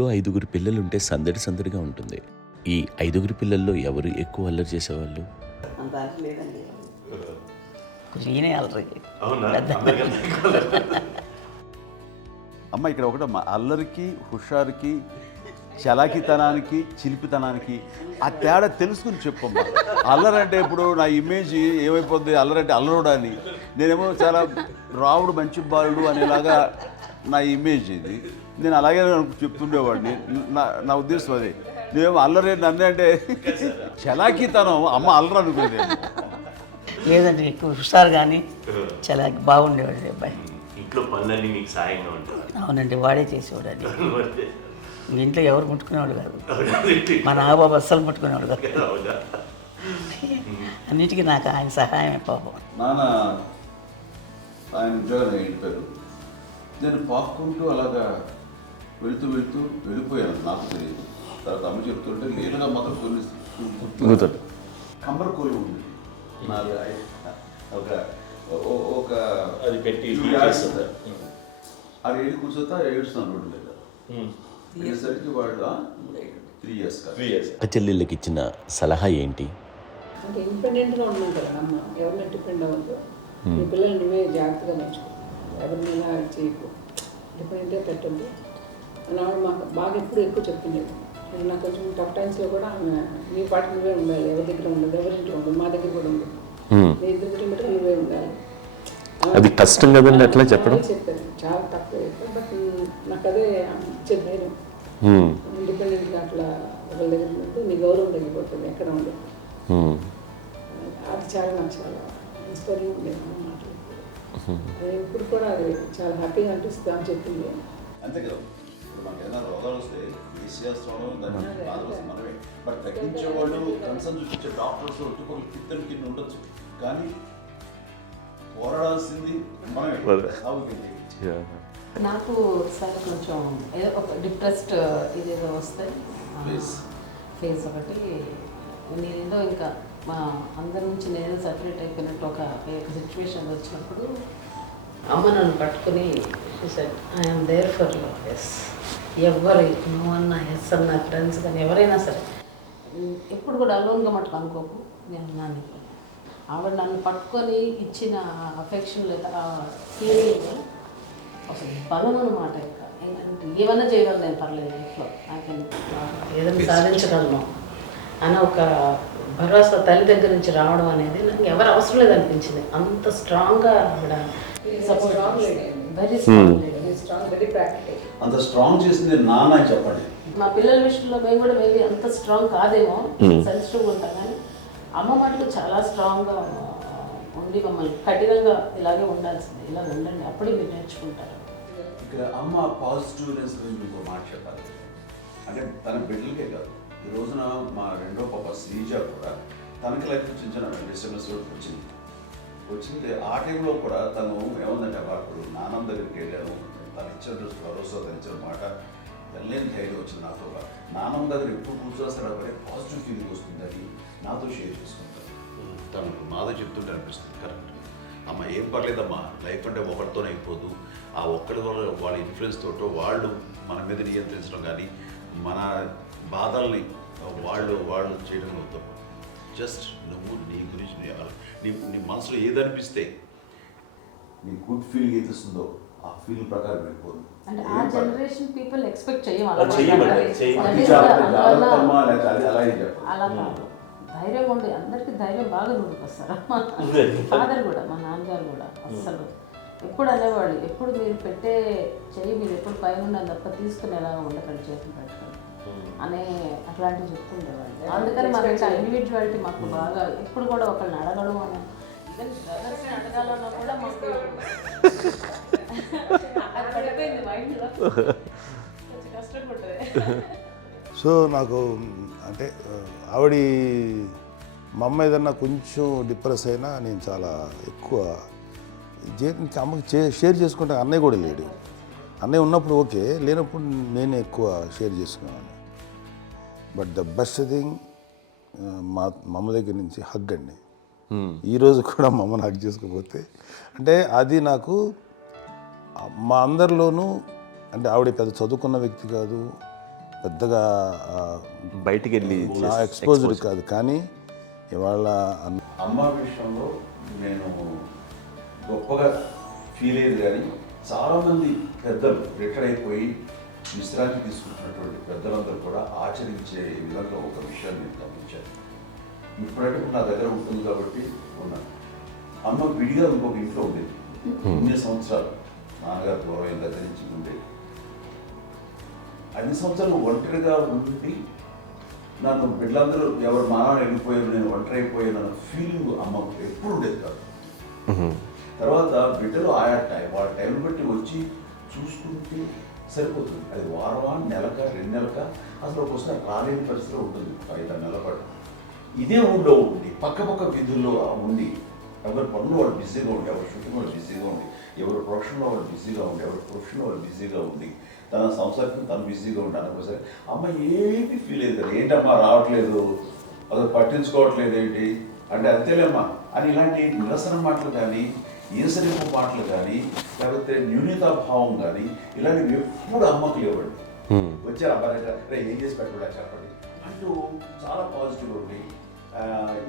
ఇంట్లో 5గురు పిల్లలుంటే సందడి సందడిగా ఉంటుంది. ఈ 5గురు పిల్లల్లో ఎవరు ఎక్కువ అల్లరి చేసేవాళ్ళు? అంత అల్లరి లేదండి. ఈయనే అల్లరి. అమ్మ ఇక్కడ ఒకటమ్మా, అల్లరికి, హుషారుకి, చలాకితనానికి, చిలిపితనానికి ఆ తేడా తెలుసుకుని చెప్పమ్మా. అల్లరంటే ఇప్పుడు నా ఇమేజ్ ఏమైపోద్ది, అల్లరంటే అల్లరుడు అని, నేనేమో చాలా రావుడు మంచి బాలుడు అనేలాగా నా ఇమేజ్ ఇది. నేను అలాగే చెప్తుండేవాడిని. నా ఉద్దేశం అదే. నేనేమో అల్లరి నన్ను అంటే చలాకితనం, అమ్మ అల్లరు అనుకునేది. లేదంటే ఎక్కువ హుషారు కానీ చాలా బాగుండేవాడు అబ్బాయి. ఇంట్లో పనులన్నీ మీకు సాయంగా ఉంటాయి? అవునండి, వాడే చేసేవాడు. అది ఇంట్లో ఎవరు ముట్టుకునేవాడు కాదు. మా నాగబాబు అస్సలు ముట్టుకునేవాడు కాదు. అన్నిటికీ నాకు ఆయన సహాయమే పాపం. నాన్న ఆయన ఉద్యోగం వెళ్ళిపోయారు. నేను పాక్కుంటూ అలాగా వెళుతూ వెళ్ళిపోయాను, నాకు తెలియదు. తర్వాత అమ్మ చెప్తుంటే నేరుగా మాత్రం కొన్ని కంబర్ కోలు ఉంది నాది. ఒక అది పెట్టి అది ఏడు కూర్చోతా ఏడుస్తున్నాను రోడ్డు మీద. అయ్యేసరికి వాళ్ళు 3 years చెల్లెళ్ళకి ఇచ్చిన సలహా ఏంటి? అంటే ఇండిపెండెంట్గా ఉన్నాం కదా అమ్మ, ఎవరిని డిపెండ్ అవ్వద్దు. మీ పిల్లలు నువ్వే జాగ్రత్తగా నేర్చుకో, ఎవరినైనా చేయకు, డిపెండెంట్గా పెట్టద్దు అని ఆవిడ మాకు బాగా ఎక్కువ చెప్తుండేది. నాకు కొంచెం టఫ్ టైమ్స్లో కూడా ఆమె నీ పాటు నువ్వే ఉండాలి, ఎవరి దగ్గర ఉండదు, ఎవరింట్లో ఉండదు, మా దగ్గర కూడా ఉండదు, నీ ఇద్దరు కిలోమీటర్గా నువ్వే ఉండాలి. అది కష్టం కదండి అట్లా చెప్పడం. చెప్పారు, చాలా తక్కువ చెప్పారు. బట్ నాకు అదే ఇచ్చే ధైర్యం. ఇండిపెండెంట్గా అట్లా ఒకరి దగ్గర ఉంటే నీ గౌరవం తగ్గిపోతుంది, ఎక్కడ ఉండదు. అది చాలా నాకు చాలా ఇన్స్పైరింగ్ ఉండేది మాటలు. ఇప్పుడు కూడా అది చాలా హ్యాపీగా అనిపిస్తుంది అని చెప్పింది. అంతే కదా, ఇప్పుడు మనకి ఏదైనా రోగాలు వస్తే వేసేస్తాం, దాన్ని బాధపడుతుంది మనమే. బట్ తగ్గించే వాళ్ళు, కన్సర్న్ చూపించే డాక్టర్స్ ఒట్టుకోలు కిత్తలు కింద ఉండొచ్చు, కానీ పోరాడాల్సింది మనమే. నాకు సార్ కొంచెం ఏదో ఒక డిప్రెస్డ్ ఇదేదో వస్తే ఫేస్ ఒకటి, నేనేదో ఇంకా మా అందరి నుంచి నేను సపరేట్ అయిపోయినట్టు ఒక సిచ్యువేషన్ వచ్చినప్పుడు అమ్మ నన్ను పట్టుకుని I'm there for you. Yes, ఎవరు నువ్వు అన్నా, ఎస్ అన్న ఫ్రెండ్స్ కానీ ఎవరైనా సరే ఎప్పుడు కూడా అలోన్గా మటుకు అనుకోకు, నేను నాన్న. ఆవిడ నన్ను పట్టుకొని ఇచ్చిన అఫెక్షన్ లేదా ఫీలింగ్ అసలు బలం అన్నమాట. ఇంకా ఏమన్నా చేయగలను నేను, పర్లేదు లైఫ్లో నాకు ఏదైనా సాధించగలను అని ఒక భరోసా తల్లి దగ్గర నుంచి రావడం అనేది నాకు ఎవరు అవసరం లేదనిపించింది. అంత స్ట్రాంగ్గా ఆవిడ support, very strong, very practical. అంత స్ట్రాంగ్ చేసింది నాన్న చెప్పండి. మా పిల్లల విషయంలో మేము కూడా మేబీ అంత స్ట్రాంగ్ కాదేమో, సెన్సిటివ్గా ఉంటాం, కానీ అమ్మ మటుకు చాలా స్ట్రాంగ్గా ఉండి మమ్మల్ని కఠినంగా ఇలాగే ఉండాల్సింది, ఇలా ఉండండి, అప్పుడే మీరు నేర్చుకుంటారు. ఇక్కడ అమ్మ పాజిటివ్నెస్ గురించి ఇంకో మాట చెప్పాలి. అంటే తన బిడ్డలకే కాదు, ఈ రోజున మా రెండో పాప శ్రీజ కూడా తనకి లైఫ్ చిన్న డిస్టర్బెన్స్ వచ్చింది. ఆ టైంలో కూడా తను ఏముందంటే, అప్పుడు నాన్నమ్మ దగ్గరికి వెళ్ళాను, తను ఇచ్చిన భరోసా, తను ఇచ్చిన మాట వెళ్ళలేని ధైర్యం వచ్చింది నాతో. నాన్నమ్మ దగ్గర ఎప్పుడు కూర్చోస్తాడు అప్పుడే పాజిటివ్ ఫీలింగ్ వస్తుందని నాతో షేర్ చేసుకుంటాను. తను నాతో చెప్తుంటే అనిపిస్తుంది, కరెక్ట్ అమ్మ, ఏం పర్లేదమ్మా, లైఫ్ అంటే ఒకరితోనే అయిపోదు, ఆ ఒక్కడి వల్ల వాళ్ళ ఇన్ఫ్లుయెన్స్ తోటో వాళ్ళు మన మీద నియంత్రించడం కానీ మన బాధల్ని వాళ్ళు చేయడం అవుతాం. జస్ట్ నువ్వు నీ గురించి నీ మనసులో ఏదనిపిస్తే, నీ గుడ్ ఫీలింగ్ ఏది వస్తుందో ఆ ఫీలింగ్ ప్రకారం వెళ్ళిపోదు. అంటే ఆ జనరేషన్ పీపుల్ ఎక్స్పెక్ట్ అలా కాదు, ధైర్యం ఉండి అందరికీ ధైర్యం బాగా నూరుకొస్తారు. ఫాదర్ కూడా, మా నాన్నగారు కూడా అస్సలు ఎప్పుడు అనేవాళ్ళు, ఎప్పుడు మీరు పెట్టే చెయ్యి మీరు ఎప్పుడు పైన ఉండాలి తప్ప తీసుకుని ఎలా ఉండకండి, చేతులు పెట్టుకొని అనే అట్లాంటివి చెప్తుండేవాళ్ళు. అందుకని మాకు ఇండివిజువాలిటీ మాకు బాగా, ఎప్పుడు కూడా ఒకళ్ళని అడగడం అని, ఈవెన్ బ్రదర్స్ని అడగాలన్నా కూడా మాకు పడిపోయింది మైండ్లో, కొంచెం కష్టపడ్డది. సో నాకు అంటే ఆవిడ మా అమ్మ ఏదన్నా కొంచెం డిప్రెస్ అయినా నేను చాలా ఎక్కువ అమ్మకి షేర్ చేసుకుంటే, అన్నయ్య కూడా లేడు. అన్నయ్య ఉన్నప్పుడు ఓకే, లేనప్పుడు నేనే ఎక్కువ షేర్ చేసుకున్నాను. బట్ ద బెస్ట్ థింగ్ మా అమ్మ దగ్గర నుంచి హగ్ అండి. ఈరోజు కూడా మా అమ్మని హగ్ చేసుకోకపోతే, అంటే అది నాకు మా అందరిలోనూ, అంటే ఆవిడ పెద్ద చదువుకున్న వ్యక్తి కాదు, పెద్దగా బయటికి వెళ్ళి నా ఎక్స్పోజర్ కాదు. కానీ ఇవాళ అమ్మ విషయంలో నేను గొప్పగా ఫీల్ అయ్యేది, కానీ చాలామంది పెద్దలు రిటైర్ అయిపోయి విశ్రాంతి తీసుకుంటున్నటువంటి పెద్దలందరూ కూడా ఆచరించే విధంగా ఒక విషయాన్ని నేను గమనించాను. ఇప్పుడంటే నా దగ్గర ఉంటుంది కాబట్టి ఉన్నాను. అమ్మ విడిగా ఇంకొక ఇంట్లో ఉండేది. ఇన్ని సంవత్సరాలు నాన్నగారు పూర్వం దగ్గర నుంచి ఉండేది. అన్ని సంవత్సరాలు ఒంటరిగా ఉండి నన్ను బిడ్డలందరూ ఎవరు మానవ వెళ్ళిపోయారు, నేను ఒంటరి అయిపోయాను అన్న ఫీలింగ్ అమ్మకు ఎప్పుడు ఉండేది కాదు. తర్వాత బిడ్డలు ఆయా వాళ్ళ టైం బట్టి వచ్చి చూసుకుంటే సరిపోతుంది. అది వారమా, నెలక, 2 నెలక, అసలు ఒకసారి రాలేని పరిస్థితిలో ఉంటుంది. 5-6 నెలల పాటు ఇదే ఊళ్ళో ఉండి పక్క వీధుల్లో ఉండి ఎవరి పనులు వాళ్ళు బిజీగా ఉండి, ఎవరి షూటింగ్ వాళ్ళు బిజీగా ఉండి, ఎవరి ప్రొఫెషన్లో వాళ్ళు బిజీగా ఉండి, ఎవరి ప్రొఫెషన్లో వాళ్ళు బిజీగా ఉండి, తన సంసారం తను బిజీగా ఉంటాను. ఒకసారి అమ్మ ఏమీ ఫీల్ అయ్యేది కదా, ఏంటమ్మా రావట్లేదు, అసలు పట్టించుకోవట్లేదు ఏంటి అంటే, అంతేలేమ్మా అని ఇలాంటి నిరసన మాటలు కానీ, ఈసరింపు మాటలు కానీ, లేకపోతే న్యూనతాభావం కానీ ఇలాంటివి ఎప్పుడు అమ్మకు లేవండి. వచ్చారు అబ్బాయి ఏం చేసి పెట్టడా చెప్పండి అంటూ చాలా పాజిటివ్ ఉంది.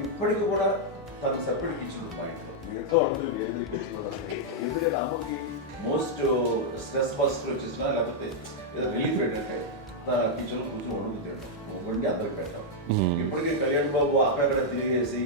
ఇప్పటికీ కూడా తను సెపరేట్ కిచెన్ ఉంది మా ఇంట్లో, మిగతా ఉండదు వేరే కిచెన్ ఉండదు. ఎందుకంటే అమ్మకి మోస్ట్ స్ట్రెస్ బస్టర్ వచ్చేసినా లేకపోతే ఏదో రిలీఫ్ ఏంటంటే తన కిచెన్లో కూర్చొని వండుకుతాడు, వండి అందరికి పెట్టాం. ఇప్పటికీ కళ్యాణ్ బాబు అక్కడక్కడ తిరిగేసి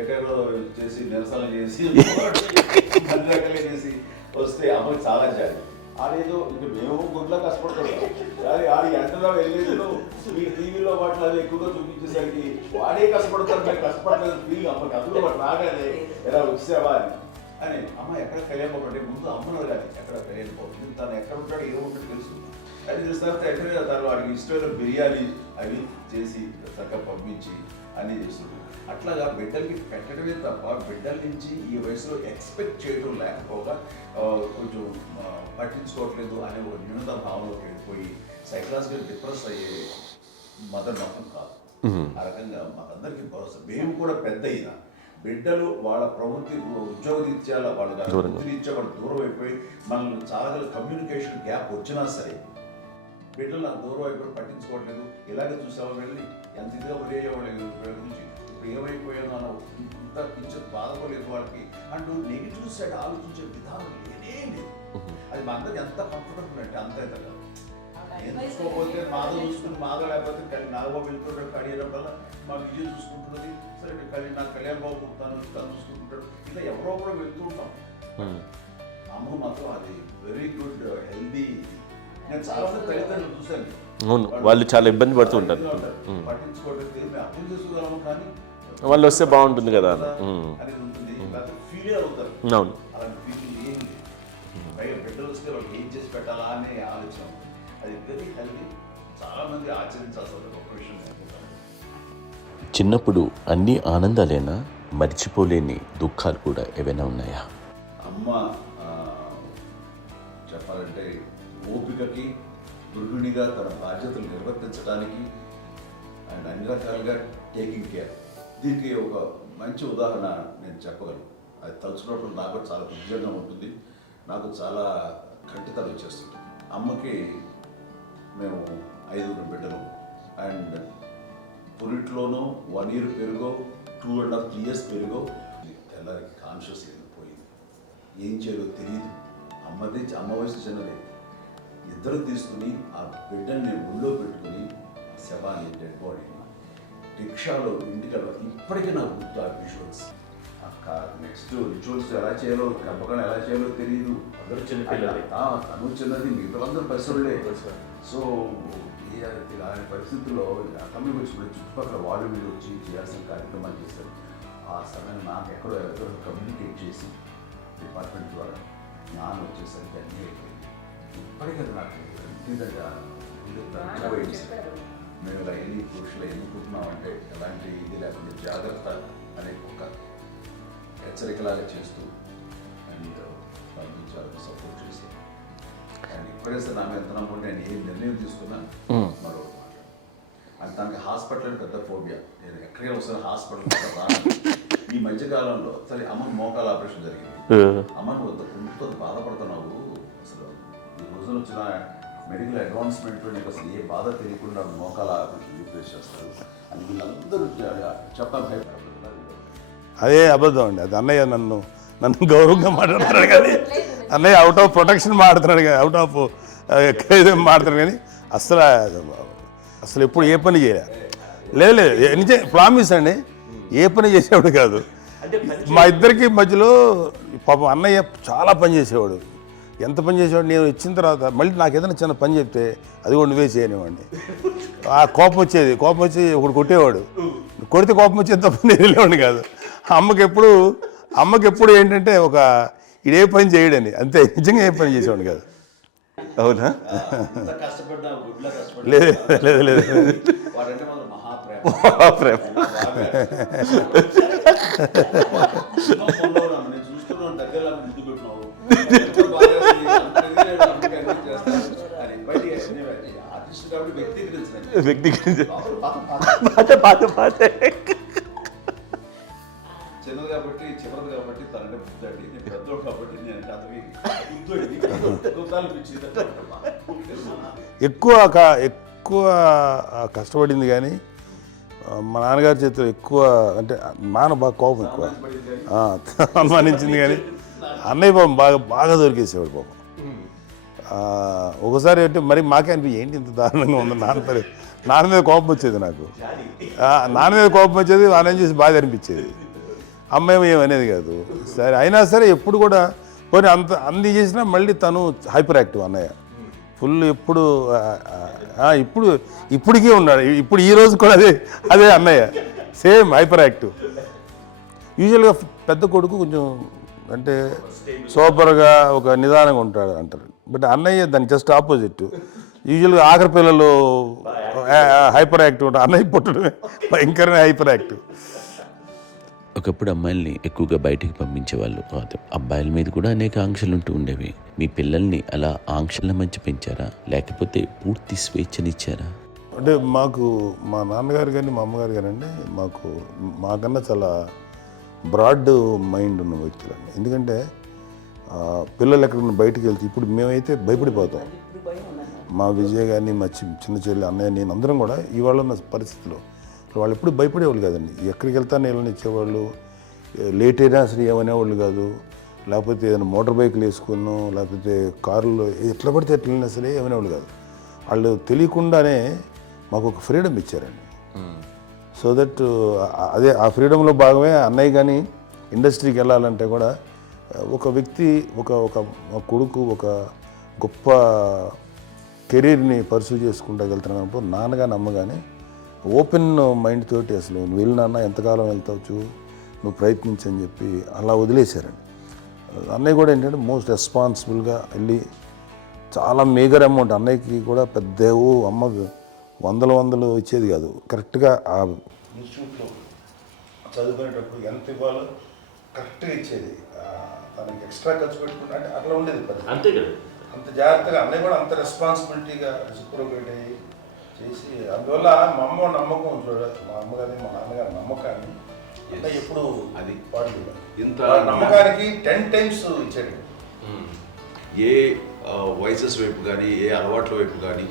ఎక్కడో చేసి నిరసన చేసి అన్ని రకాలుగా చేసి వస్తే అమ్మకి చాలా జాలి. ఆడేదో ఇంక మేము గుడ్లా కష్టపడుతున్నాం, కానీ ఆడి ఎంతలో వెళ్ళేదో మీ టీవీలో వాటిలో అది ఎక్కువగా చూపించేసరికి వాడే కష్టపడతారు, మేము కష్టపడలేదు ఫీల్ అమ్మకి. అందులో వాడు రాగానే ఎలా వచ్చావా అని అమ్మ ఎక్కడ కళ్యాణ్ బాబు అంటే ముందు అమ్మను కానీ ఎక్కడ కళ్యాణ్ బాబు తను ఎక్కడ ఉంటాడో ఏముంటుందో తెలుసు. అది తెలిసిన తర్వాత ఎక్కడ తను వాడికి ఇష్టమైన బిర్యానీ అవి చేసి చక్కగా పంపించి అన్నీ చేస్తుంది. అట్లాగా బిడ్డలకి పెట్టడమే తప్ప బిడ్డల నుంచి ఈ వయసులో ఎక్స్పెక్ట్ చేయడం లేకపోగా కొంచెం పట్టించుకోవట్లేదు అనే ఒక న్యూనత భావంలోకి వెళ్ళిపోయి సైకలాజికల్ డిప్రెస్ అయ్యే మదర్ మాత్రం కాదు. ఆ రకంగా మాకందరికీ భరోసా. మేము కూడా పెద్ద అయినా బిడ్డలు వాళ్ళ ప్రవృత్తి ఉద్యోగరీత్యాల వాళ్ళ వృత్తిరీత్యా వాళ్ళు దూరం అయిపోయి మనల్ని చాలా కమ్యూనికేషన్ గ్యాప్ వచ్చినా సరే బిడ్డలు నాకు దూరం అయిపోయి పట్టించుకోవట్లేదు. ఇలాగే చూసావా వెళ్ళి ఎంత ఇదిగా వదిలేయేవాళ్ళు గురించి ఇప్పుడు ఏమైపోయాను అని ఇంత కించెం బాధపడలేదు వాళ్ళకి అంటూ నెగిటివ్ సైడ్ ఆలోచించే విధానం లేనే లేదు. అది మా అందరికి ఎంత కంఫర్టబుల్ అంటే అంత అయితే కాదు. ఎందుకోకపోతే మాధవ చూసుకుని మాధవ లేకపోతే నాగబాబు వెళ్తుంటాడు కడిగినప్పుడల్లా మా విజయ్ చూసుకుంటున్నది సరే, నాకు కళ్యాణ్ బాబు తను చూసుకుంటుంటాడు. ఇలా ఎవరో కూడా వెళ్తూ ఉంటాం. అమ్మ మాత్రం అది వెరీ గుడ్ హెల్దీ. నేను చాలా మంది తల్లిదండ్రులు చూశాను, అవును, వాళ్ళు చాలా ఇబ్బంది పడుతూ ఉంటారు. పట్టించుకోవడం అర్థం చేసుకోగలము కానీ వాళ్ళు వస్తే బాగుంటుంది కదా అనేది ఉంటుంది. ఫీల్ అవుతారు. అవును, అలాంటి ఫీలింగ్ ఏం లేదు. పైగా బిడ్డలు వస్తే వాళ్ళకి ఏం చేసి పెట్టాలా అనే ఆలోచన. అది వెరీ హెల్దీ. చాలా మంది ఆచరించాల్సిన గొప్ప విషయం అనుకుంటాను. చిన్నప్పుడు అన్ని ఆనందాలేనా, మర్చిపోలేని దుఃఖాలు కూడా ఏవైనా ఉన్నాయా? అమ్మ చెప్పాలంటే ఓపికకి, గృహిణిగా తన బాధ్యతలు నిర్వర్తించడానికి అండ్ అన్ని రకాలుగా టేకింగ్ కేర్. దీనికి ఒక మంచి ఉదాహరణ నేను చెప్పగలను. అది తలుచుకోవడం నాకు చాలా ఉద్యోగంగా ఉంటుంది, నాకు చాలా కంటితలు వచ్చేస్తుంది. అమ్మకి మేము 5 బిడ్డలు అండ్ పురిట్లోనూ 1 year పెరుగో 2.5 years పెరుగో తెల్లరికి కాన్షియస్ పోయింది. ఏం చేయాలో తెలియదు. అమ్మ వయసు చిన్నదే. ఇద్దరు తీసుకుని ఆ బిడ్డల్ని ఒళ్ళో పెట్టుకుని శవాన్ని డెడ్ బాడీని రిక్షాలో ఇంటికి వెళ్ళాలి. ఇప్పటికీ నాకు గుర్తు ఆ విజువల్స్. నెక్స్ట్ రిచువల్స్ ఎలా చేయాలో, కంపకం ఎలా చేయాలో తెలియదు. అందరూ చిన్నపిల్లలే. తను చిన్నది, మిగతాందరూ పరిసరులే. సో అలాంటి పరిస్థితుల్లో కమ్యూనిటీ వచ్చిన చుట్టుపక్కల వాళ్ళు వీళ్ళు వచ్చి చేయాల్సిన కార్యక్రమాలు చేశారు. ఆ సమయంలో నాకు ఎక్కడో కమ్యూనికేట్ చేసి డిపార్ట్మెంట్ ద్వారా నాన్న వచ్చేసరికి అన్నీ అయిపోయింది. ఇప్పటికీ నాకు మేము ఇలా ఎన్ని పురుషులు ఎన్నుకుంటున్నామంటే ఎలాంటి ఇది లేకుండా జాగ్రత్త అనే ఒక హెచ్చరికలాగా చేస్తూ అండ్ పంపించాలని సపోర్ట్ చేసి అండ్ ఇప్పుడైతే నా మీద ఎంత నమ్ముకుంటే నేను ఏ నిర్ణయం తీసుకున్నా మరో అండ్ తనకి హాస్పిటల్ పెద్ద ఫోబియా. నేను ఎక్కడికి వస్తాను హాస్పిటల్ రాను. ఈ మధ్యకాలంలో సరే అమ్మకి మోకాల ఆపరేషన్ జరిగింది. అమ్మను వద్ద కుంటుతో బాధపడుతున్నావు, అసలు ఈ రోజున వచ్చిన మెడికల్ అడ్వాన్స్మెంట్ నీకు అసలు ఏ బాధ తెలియకుండా మోకాల రీప్లేస్ చేస్తారు అని వీళ్ళందరూ చెప్పాలి భయపడుతున్నారు. అదే అబద్ధం అండి. అది అన్నయ్య నన్ను గౌరవంగా మాట్లాడుతున్నాడు కానీ అన్నయ్య అవుట్ ఆఫ్ ప్రొటెక్షన్ మాట్లాడుతున్నాడు కానీ అవుట్ ఆఫ్ మాట్లాడుతున్నాడు కానీ అసలు ఎప్పుడు ఏ పని చేయలే. లేదు నిజం ప్రామిస్ అండి, ఏ పని చేసేవాడు కాదు. మా ఇద్దరికి మధ్యలో పాపం అన్నయ్య చాలా పని చేసేవాడు. ఎంత పని చేసేవాడు, నేను ఇచ్చిన తర్వాత మళ్ళీ నాకు ఏదైనా చిన్న పని చెప్తే అది కూడా నువ్వే చేయనివ్వండి. ఆ కోపం వచ్చి ఒకడు కొట్టేవాడు, కొడితే కోపం వచ్చేది తప్ప నేను వెళ్ళేవాడిని కాదు. అమ్మకి ఎప్పుడు ఏంటంటే ఒక ఇదే పని చేయడని, అంతే. నిజంగా ఏ పని చేసేవాడిని కాదు. అవునా? కష్టపడ్డా గుడ్లా కష్టపడ్డా లేదు వాడంటే మాత్రం మహాప్రేమ. నేను చూస్తున్నాను దగ్గర ముందు పెట్టినావు ఆర్టిస్ట్ కాబట్టి వ్యక్తీకరించిన చిన్నది కాబట్టి చివరిది కాబట్టి తనంటే బుద్ధండి, నేను పెద్దోడు కాబట్టి నేను అతని ఎక్కువ కష్టపడింది కానీ మా నాన్నగారి చేతిలో ఎక్కువ అంటే నాన్న బాగా కోపం ఎక్కువ అనుమానించింది కానీ అన్నయ్య పాపం బాగా దొరికేసేవాడు పాపం. ఒకసారి అంటే మరి మాకే అనిపి ఏంటి ఇంత దారుణంగా ఉంది నాన్న మీద కోపం వచ్చేది నాకు. నాన్న మీద కోపం వచ్చేది, ఆయన చేసి బాధ అనిపించేది. అమ్మాయి ఏమనేది కాదు. సరే అయినా సరే ఎప్పుడు కూడా పోనీ అంది చేసినా మళ్ళీ తను హైపర్ యాక్టివ్ అన్నయ్య ఫుల్. ఇప్పటికీ ఉన్నాడు. ఇప్పుడు ఈ రోజు కూడా అదే అన్నయ్య సేమ్ హైపర్ యాక్టివ్. యూజువల్గా పెద్ద కొడుకు కొంచెం అంటే సూపర్గా ఒక నిదానంగా ఉంటాడు అంటారు. బట్ అన్నయ్య దాని జస్ట్ ఆపోజిట్. యూజువల్గా ఆఖరి పిల్లలు హైపర్ యాక్టివ్ ఉంటారు, అన్నయ్య పుట్టడమే భయంకరమైన హైపర్ యాక్టివ్. ఒకప్పుడు అమ్మాయిల్ని ఎక్కువగా బయటికి పంపించేవాళ్ళు కాదు, అబ్బాయిల మీద కూడా అనేక ఆంక్షలు ఉంటూ ఉండేవి. మీ పిల్లల్ని అలా ఆంక్షల మధ్య పెంచారా, లేకపోతే పూర్తి స్వేచ్ఛనిచ్చారా? అంటే మాకు మా నాన్నగారు కానీ మా అమ్మగారు కానీ అండి మాకన్నా చాలా బ్రాడ్ మైండ్ ఉన్న వ్యక్తులండి. ఎందుకంటే పిల్లలు ఎక్కడన్నా బయటకు వెళ్తే ఇప్పుడు మేమైతే భయపడిపోతాం. మా విజయ్ కానీ మా చిన్న చెల్లి అన్నయ్య నేను అందరం కూడా ఇవాళ ఉన్న పరిస్థితిలో వాళ్ళు ఎప్పుడు భయపడేవాళ్ళు కాదండి. ఎక్కడికి వెళ్తాను నీళ్ళని ఇచ్చేవాళ్ళు, లేట్ అయినా అసలు ఏమనేవాళ్ళు కాదు. లేకపోతే ఏదైనా మోటార్ బైక్లు వేసుకున్నాం, లేకపోతే కారులో ఎట్లా పడితే ఎట్లయినా సరే ఏమనేవాళ్ళు కాదు. వాళ్ళు తెలియకుండానే మాకు ఒక ఫ్రీడమ్ ఇచ్చారండి. సో దట్ అదే ఆ ఫ్రీడంలో భాగమే అన్నయ్య కానీ ఇండస్ట్రీకి వెళ్ళాలంటే కూడా ఒక వ్యక్తి ఒక కొడుకు ఒక గొప్ప కెరీర్ని పర్సూ చేసుకుంటూ వెళ్తున్నప్పుడు నాన్నగాని అమ్మగానే ఓపెన్ మైండ్ తోటి అసలు నువ్వు వెళ్ళినా ఎంతకాలం వెళ్తావు, నువ్వు ప్రయత్నించని చెప్పి అలా వదిలేశారండి. అన్నయ్య కూడా ఏంటంటే మోస్ట్ రెస్పాన్సిబుల్గా వెళ్ళి చాలా మేజర్ అమౌంట్ అన్నయ్యకి కూడా పెద్ద అమ్మకు వందలు ఇచ్చేది కాదు. కరెక్ట్గా ఆ ఇన్స్టిట్యూట్లో చదువుకునేటప్పుడు ఎంత ఇవ్వాలో కరెక్ట్గా ఇచ్చేది. తనకి ఎక్స్ట్రా ఖర్చు పెట్టుకుంటే అంటే అట్లా ఉండేది అంతే కదా. అంత జాగ్రత్తగా అన్నయ్య కూడా అంత రెస్పాన్సిబిలిటీగా రెసిప్రోకేట్ అయ్యి చేసి అందువల్ల మా అమ్మ నమ్మకం మా అమ్మగారి మా నాన్నగారి నమ్మకాన్ని అన్నయ్య ఎప్పుడు అది పాడు ఇంత నమ్మకానికి 10 times ఇచ్చాడు. ఏ వయసెస్ వైపు కానీ ఏ అలవాట్ల వైపు కానీ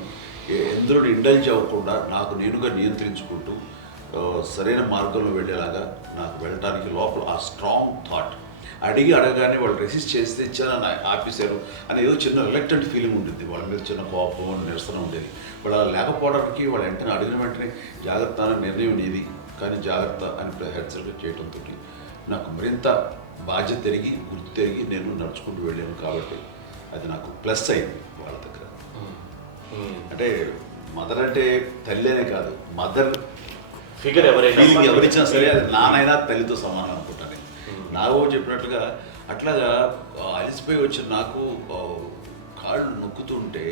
ఎందులో ఇండల్జ్ అవ్వకుండా నాకు నేనుగా నియంత్రించుకుంటూ సరైన మార్గంలో వెళ్ళేలాగా నాకు వెళ్ళడానికి లోపల ఆ స్ట్రాంగ్ థాట్ అడగగానే వాళ్ళు రెసిస్ట్ చేస్తే ఇచ్చానని ఆపేశారు అని ఏదో చిన్న రిలక్టెంట్ ఫీలింగ్ ఉంటుంది. వాళ్ళ మీద చిన్న కోపం నిరసన ఉండేది. వాళ్ళు అలా లేకపోవడానికి వాళ్ళు వెంటనే అడిగిన వెంటనే జాగ్రత్త అనే నిర్ణయం నీది కానీ జాగ్రత్త అని హెచ్చరిక చేయడంతో నాకు మరింత బాధ్యత తిరిగి గుర్తు తిరిగి నేను నడుచుకుంటూ వెళ్ళాను. కాబట్టి అది నాకు ప్లస్ అయింది వాళ్ళ దగ్గర. అంటే మదర్ అంటే తల్లి అనే కాదు, మదర్ ఫిగర్ ఎవరిచ్చినా సరే అది నానైనా తల్లితో సమానం అనుకుంటాను. నాకు చెప్పినట్లుగా అట్లాగా అలిసిపోయి వచ్చిన నాకు కాళ్ళు నొక్కుతుంటే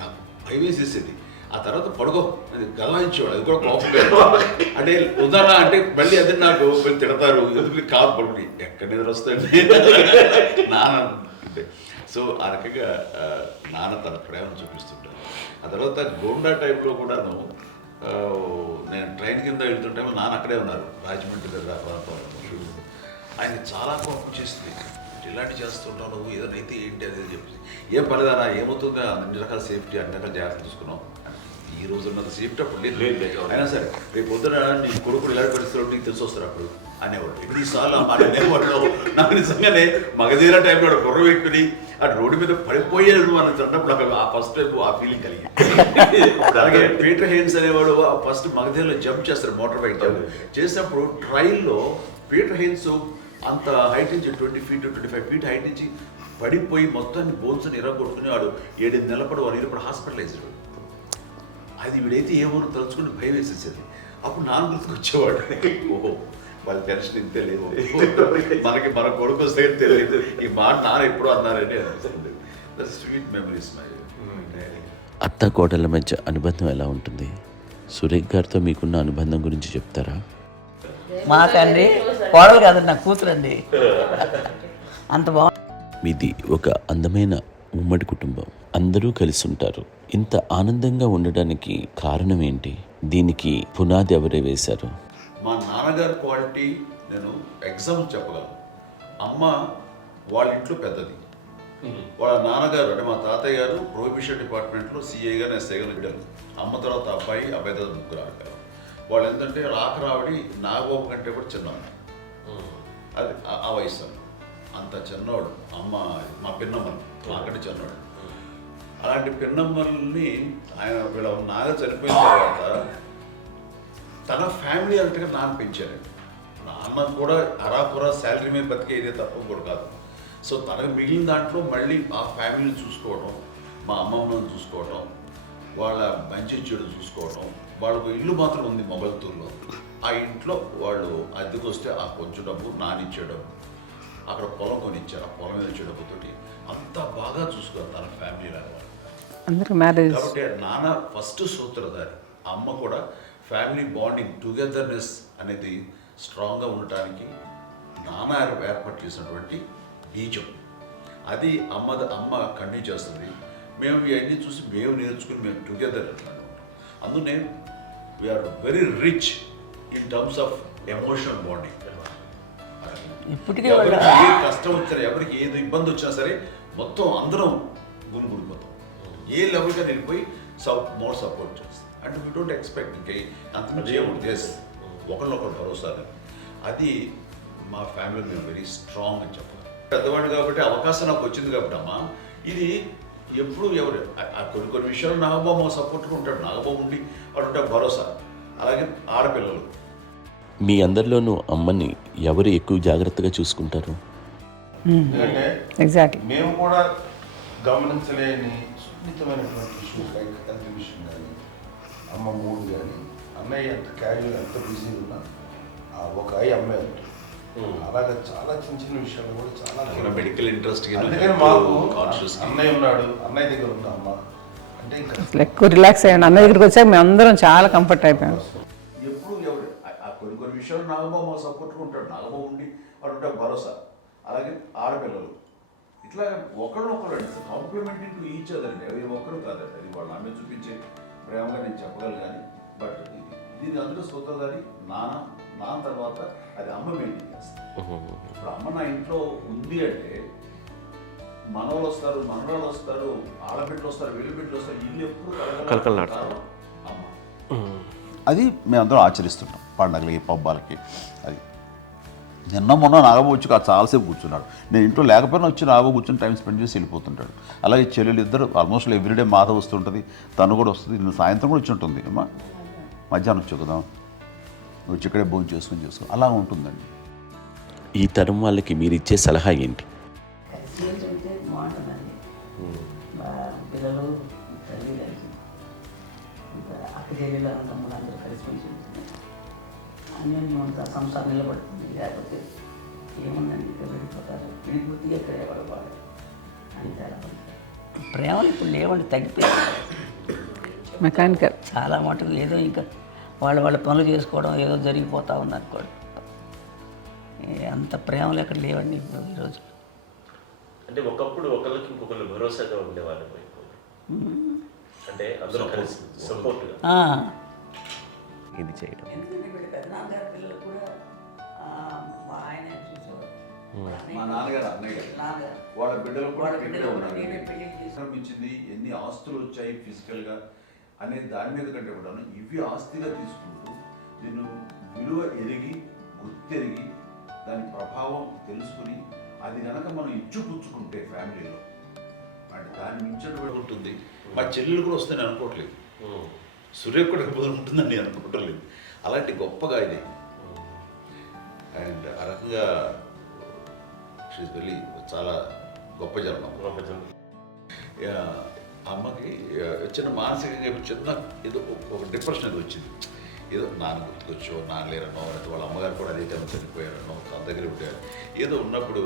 నాకు భయం వేసేసేది. ఆ తర్వాత పడుకో అది గదవాయించేవాడు, అది కూడా కోపం. అంటే ఉదాహరణ అంటే మళ్ళీ అదే నాకు తిడతారు, ఎందుకు కాదు పడుకుని ఎక్కడ నిద్ర వస్తాయండి నాన్న అంటే. సో ఆ రకంగా నాన్న తన ప్రేమను చూపిస్తుంటాను. ఆ తర్వాత గోండా టైప్లో కూడాను నేను ట్రైన్ కింద వెళ్తుంటే నాన్న అక్కడే ఉన్నారు, రాజమండ్రి దగ్గర ప్రాంతంలో. ఆయనకి చాలా కోపం చేస్తుంది. ఇలాంటి చేస్తుంటావు నువ్వు, ఏదైనా అయితే ఏంటి అనేది చెప్పి, ఏం పర్లేదన్నా ఏమవుతుందో అన్ని రకాల సేఫ్టీ అన్ని రకాల జాగ్రత్తలు తీసుకున్నాం. ఈ రోజు ఉన్నంత సేఫ్టీ అప్పుడు లేదు. అయినా సరే రేపు పొద్దున నీ కొడుకులు ఇలాంటి పరిస్థితులు నీకు తెలిసి వస్తారు అప్పుడు అనేవాడు. ఇప్పుడు ఈ సార్లు అనేవాళ్ళు నాకు నిజంగానే మగధీర టైంలో గుర్ర పెట్టుకుని ఆ రోడ్డు మీద పడిపోయేది అని అన్నప్పుడు నాకు ఆ ఫస్ట్ టైం ఆ ఫీలింగ్ కలిగింది. అలాగే పీటర్ హెయిన్స్ అనేవాడు ఫస్ట్ మగధీరలో జంప్ చేస్తారు, మోటార్ బైక్ జంప్ చేసినప్పుడు ట్రైల్లో పీటర్ హెయిన్స్ అంత హైట్ నుంచి 20 feet 25 feet హైట్ నుంచి పడిపోయి మొత్తాన్ని బోన్స్ని ఇరగొట్టుకుని వాడు 7 నెలల పాటు 1 year హాస్పిటలైజ్డ్. అది వీడైతే ఏమో తలుచుకుని భయం వేసేసేది. అప్పుడు నాన్న గుర్తుకొచ్చేవాడు, ఓహో వాళ్ళ టెన్షన్ ఇంతే లేదు, మనకి మన కొడుకు వస్తే తెలియదు ఈ మాట నాన్న ఎప్పుడు అన్నారని అనిపిస్తుంది. Sweet memories my. అత్త కోడళ్ళ మధ్య అనుబంధం ఎలా ఉంటుంది? సురేఖ్ గారితో మీకున్న అనుబంధం గురించి చెప్తారా? మాకండి కోడలు కాదండి, నా కూతురండి. అంత బాగుంది. మీది ఒక అందమైన ఉమ్మడి కుటుంబం, అందరూ కలిసి ఉంటారు. ఇంత ఆనందంగా ఉండడానికి కారణం ఏంటి? దీనికి పునాది ఎవరే వేశారు? మా నాన్నగారి క్వాలిటీ నేను ఎగ్జాంపుల్ చెప్పగలను. అమ్మ వాళ్ళ ఇంట్లో పెద్దది, వాళ్ళ నాన్నగారు అంటే మా తాతయ్య గారు ప్రొహిబిషన్ డిపార్ట్మెంట్లో సిఐగా ఎస్ఐగా ఇద్దరు. అమ్మ తర్వాత అబ్బాయి తర్వాత ముగ్గురు ఆడతారు. వాళ్ళు ఏంటంటే రాకరావడి నాగబాబు కంటే కూడా చిన్నవాడు. అది ఆ వయసు అంత చిన్నవాడు. అమ్మ మా పిన్నమ్మలు నాకంటే చిన్నవాడు. అలాంటి పిన్నమ్మల్ని ఆయన వీళ్ళ నాగ చనిపోయిన తర్వాత తన ఫ్యామిలీ అంతగా నాన్న పెంచారు. నాన్న కూడా అరాకురా శాలరీ మీద బతికేదే తప్ప కూడా కాదు. సో తనకు మిగిలిన దాంట్లో మళ్ళీ ఆ ఫ్యామిలీని చూసుకోవడం, మా అమ్మమ్మని చూసుకోవడం, వాళ్ళ మంచి చెడు చూసుకోవడం. వాళ్ళకు ఇల్లు మాత్రం ఉంది మొగల్తూరులో. ఆ ఇంట్లో వాళ్ళు అద్దెకు వస్తే ఆ కొంచెం డబ్బు నానిచ్చే డబ్బు, అక్కడ పొలం కొనిచ్చారు, ఆ పొలం మీద ఇచ్చే డబ్బుతోటి అంతా బాగా చూసుకోవాలి తన ఫ్యామిలీ లాగా. కాబట్టి నాన్న ఫస్ట్ సూత్రధారి. అమ్మ కూడా ఫ్యామిలీ బాండింగ్ టుగెదర్నెస్ అనేది స్ట్రాంగ్గా ఉండటానికి నాన్న ఏర్పాటు చేసినటువంటి బీజం. అది అమ్మ కంటిన్యూ చేస్తుంది. మేము ఇవన్నీ చూసి మేము నేర్చుకుని మేము టుగెదర్ అంటున్నాం. అందునే we are very rich in terms of emotional bonding. ఇప్పటికే ఎవరికి ఏ కష్టం వచ్చినా, ఎవరికి ఏది ఇబ్బంది వచ్చినా సరే మొత్తం అందరం గురిపోతాం. ఏ లెవెల్గా వెళ్ళిపోయి మోర్ సపోర్ట్ చేస్తాం. అంటే వీ డోంట్ ఎక్స్పెక్ట్ ఇంకే అంతమంది ఏముంటుంది ఒకరినొకరు భరోసా. అది మా ఫ్యామిలీ మేము వెరీ స్ట్రాంగ్ అని చెప్పాలి. పెద్దవాడు కాబట్టి అవకాశం నాకు వచ్చింది కాబట్టి అమ్మ ఇది ఎప్పుడు ఎవరు కొన్ని విషయాలు నాగబాబు సపోర్ట్గా ఉంటాడు. నాగబాబు ఉండి వాడు ఉంటే భరోసా. అలాగే ఆడపిల్లలు మీ అందరిలోనూ అమ్మని ఎవరు ఎక్కువ జాగ్రత్తగా చూసుకుంటారు? ఎందుకంటే ఎగ్జాక్ట్లీ మేము కూడా గమనించలేని సున్నితమైనటువంటి ఇష్యూస్ లైక్ హెల్త్ విషయం కానీ, అమ్మ మూడు కానీ, అన్నయ్య ఎంత క్యాజువల్ ఎంత బిజీ ఉన్నా ఒక అమ్మాయి ఉంటుంది. అలాగే చాలా చిన్న చిన్న విషయాలు కూడా చాలా మెడికల్ ఇంట్రెస్ట్. అందుకని మాకు అన్నయ్య ఉన్నాడు, అన్నయ్య దగ్గర ఉన్న అమ్మ అంటే ఇంకా ఎక్కువ రిలాక్స్ అయ్యాను. అన్న దగ్గరికి వచ్చాక మేము అందరం చాలా కంఫర్ట్ అయిపోయాం. ఎప్పుడు ఎవరు కొన్ని విషయాలు నాగబాబు సపోర్ట్గా ఉంటాడు. నాగబాబు ఉండి వాడు ఉంటే భరోసా. అలాగే ఆడపిల్లలు ఇట్లా ఒకరినొకరు అండి కాంప్లిమెంటింగ్ టు ఈచ్ అదర్ అండి. అవి ఒక్కరు కాదండి, అది వాళ్ళు ఆమె చూపించే ప్రేమగా నేను చెప్పగలను. కానీ బట్ దీని అందరూ సూత్రధారి నాన్న తర్వాత అది అమ్మ మెయింటైన్ చేస్తుంది. ఇప్పుడు అమ్మ నా ఇంట్లో ఉంది అంటే మనవాళ్ళు వస్తారు, మనవాళ్ళు వస్తారు, ఆడబిడ్డలు వస్తారు, వీళ్ళ బిడ్డలు వస్తారు, ఇల్లు ఎప్పుడు కలకలాడతారు అమ్మ. అది మేమందరం ఆచరిస్తుంటాం పండగలకి పబ్బాలకి. అది నిన్న మొన్న నాగబాబు వచ్చి చాలాసేపు కూర్చున్నాడు. నేను ఇంట్లో లేకపోయినా వచ్చి నాగబాబు కూర్చొని టైం స్పెండ్ చేసి వెళ్ళిపోతుంటాడు. అలాగే చెల్లెలు ఇద్దరు ఆల్మోస్ట్ ఎవ్రీడే మాత వస్తుంటుంది, తను కూడా వస్తుంది. నేను సాయంత్రం కూడా వచ్చి ఉంటుంది. అమ్మా మధ్యాహ్నం వచ్చి కదా వచ్చి ఇక్కడే భోజనం చేసుకో అలా ఉంటుందండి. ఈ తరం వాళ్ళకి మీరు ఇచ్చే సలహా ఏంటి? కలిసి ఉంటే బాగుంటుందండి. పిల్లలు తల్లి కలిసి అక్క చెల్లెలు తమ్ముడు అందరూ కలిసిమెలిసి ఉంటుంది. అన్యోన్యంగా సంసారం నిలబడుతుంది. లేకపోతే ఏముందండి ఇక్కడ వెళ్ళిపోతారు, విడిపోతే ఎక్కడే పడవాలి అంతే. ప్రేమలు ఇప్పుడు లేవండి, తగ్గిపోయింది. మెకానికల్ చాలా మటుకు ఏదో ఇంకా వాళ్ళ పనులు చేసుకోవడం ఏదో జరిగిపోతూ ఉంది అనుకోండి. అంత ప్రేమలు ఎక్కడ లేవండి ఇప్పుడు ఈ రోజు. అంటే ఒకప్పుడు ఒకరికి ఇంకొకరు భరోసాగా ఉండేవాళ్ళు, అంటే అందరూ కలిసి సపోర్ట్గా ఇది చేయడం. ఎందుకంటే వీళ్ళ పెద్దనాన్నగారి పిల్లలు కూడా ఆయన చూసేవారు. మా నాన్నగారు అన్నయ్య గారు నాన్నగారు వాళ్ళ బిడ్డలు కూడా వాళ్ళ ఇక్కడే బిడ్డలు కూడా ఉన్నారు. నేనే పెళ్లి చేశాను. ఆరంభించింది ఎన్ని ఆస్తులు వచ్చాయి ఫిజికల్గా అనే దాని మీద కంటే కూడా ఇవి ఆస్తిగా తీసుకుంటూ నేను విలువ ఎరిగి గుర్తెరిగి దాని ప్రభావం తెలుసుకుని అది కనుక మనం ఇచ్చిపుచ్చుకుంటే ఫ్యామిలీలో అంటే దాని మించడం ఉంటుంది. మా చెల్లెలు కూడా వస్తే నేను అనుకోవట్లేదు, సూర్య కూడా ఉంటుందని నేను అనుకోవట్లేదు. అలాంటి గొప్పగా ఇది అండ్ ఆ రకంగా షీఈ్ వెరీ చాలా గొప్ప జన్మ. అమ్మకి చిన్న మానసికంగా చిన్న ఏదో ఒక డిప్రెషన్ అది వచ్చింది. ఏదో నాన్న గుర్తుకొచ్చో నాన్న లేరనో లేకపోతే వాళ్ళ అమ్మగారు కూడా అదే టైం చనిపోయారనో తన దగ్గర ఉంటారు ఏదో ఉన్నప్పుడు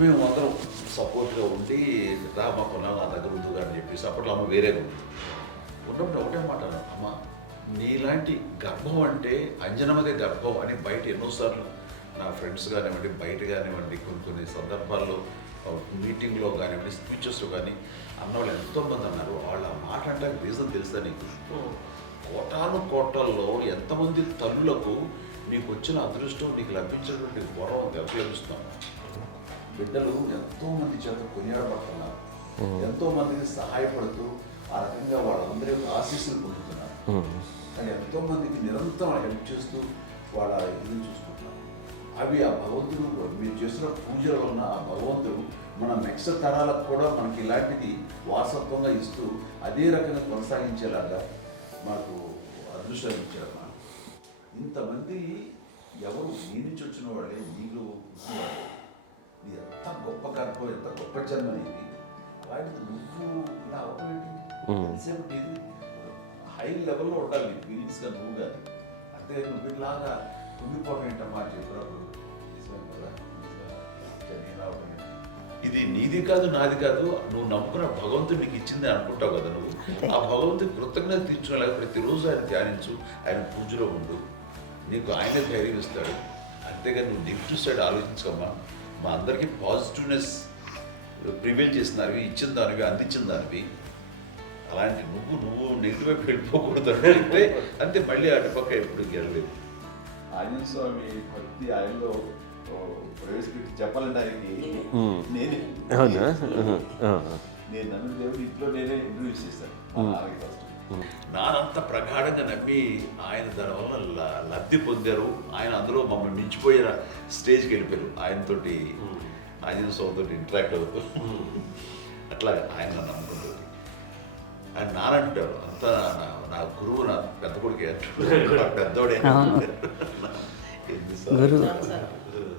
మేము అందరం సపోర్ట్గా ఉండి రామకున్నా నా దగ్గర ఉందిగా అని చెప్పేసి అప్పట్లో అమ్మ వేరేగా ఉంది. ఉన్నప్పుడు ఒకటే మాట అన్నాను, అమ్మ నీలాంటి గర్భం అంటే అంజనమ్మదే గర్భం అని బయట ఎన్నోసార్లు నా ఫ్రెండ్స్ కానివ్వండి బయట కానివ్వండి కొన్ని సందర్భాల్లో మీటింగ్లో కానివ్వండి స్పీచెస్లో కానీ అన్నవాళ్ళు ఎంతోమంది అన్నారు. వాళ్ళ మాట అంటే రీజన్ తెలుసా నీకు? కోటాను కోటల్లో ఎంతమంది తల్లులకు నీకు వచ్చిన అదృష్టం నీకు లభించినటువంటి గౌరవం లభిస్తున్నాం. బిడ్డలు ఎంతోమంది చేత కొనియాడబడుతున్నారు, ఎంతోమందికి సహాయపడుతూ ఆ రకంగా వాళ్ళందరి యొక్క ఆశీస్సులు పొందుతున్నారు. కానీ ఎంతోమందికి నిరంతరం హెల్ప్ చేస్తూ వాళ్ళ ఇది చూసుకుంటున్నారు. అవి ఆ భగవంతుడు మీరు చేస్తున్న పూజలో ఉన్న ఆ భగవంతుడు మన నెక్స్ట్ తరాలకు కూడా మనకి ఇలాంటిది వారసత్వంగా ఇస్తూ అదే రకంగా కొనసాగించేలాగా మాకు అదృష్టాన్ని ఇచ్చారు. ఇంతమంది ఎవరు నీ నుంచి వచ్చిన వాళ్ళే నీకు పుట్టినవాళ్ళు. నీ ఎంత గొప్ప గర్భం ఎంత గొప్ప జన్మ నీది. వాటికి నువ్వు ఇలా అవడం ఎంతసేపు ఇది హై లెవెల్లో ఉండాలి నీ ఫీలింగ్స్గా నువ్వు కానీ. అంతే నువ్వు ఇలాగా కుంగిపోవడం ఏంటమ్మా చెప్పినప్పుడు ఇది నీది కాదు నాది కాదు, నువ్వు నమ్ముకున్న భగవంతుడు నీకు ఇచ్చింది అనుకుంటావు కదా. నువ్వు ఆ భగవంతుడి కృతజ్ఞత తీర్చుకోలేక ప్రతిరోజు ఆయన ధ్యానించు, ఆయన పూజలో ఉండు, నీకు ఆయనే ధైర్యం ఇస్తాడు. అంతేగాని నువ్వు నెగిటివ్ సైడ్ ఆలోచించుకోమ్మా. మా అందరికీ పాజిటివ్నెస్ ప్రివైల్ చేసిన దానివి, ఇచ్చిన దానివి, అందించిన దానివి. అలాంటి నువ్వు నెగిటివ్ వైపు వెళ్ళిపోకూడదు అంటే అంతే. మళ్ళీ అటుపక్క ఎప్పుడు గెలలేదు. ఆంజనేయ స్వామి భక్తి ఆయనలో ప్రవేశపెట్టి చెప్పాలంటే ఆయనకి నేనే నేను నన్ను దేవుడు ఇంట్లో నేనే ఇంట్రడ్యూస్ చేశాను ఫస్ట్. నానంత ప్రగాఢంగా నమ్మి ఆయన దానివల్ల లబ్ధి పొందారు. ఆయన అందులో మమ్మల్ని మించిపోయే స్టేజ్కి వెళ్ళిపోయారు. ఆయనతోటి ఆంజనేయ స్వామితో ఇంటరాక్ట్ అవుతూ అట్లా ఆయన నమ్ముకుంటుంది. ఆయన నానంటారు అంతా నా గురువు, నా పెద్ద కొడుకు పెద్దోడే. గురువు.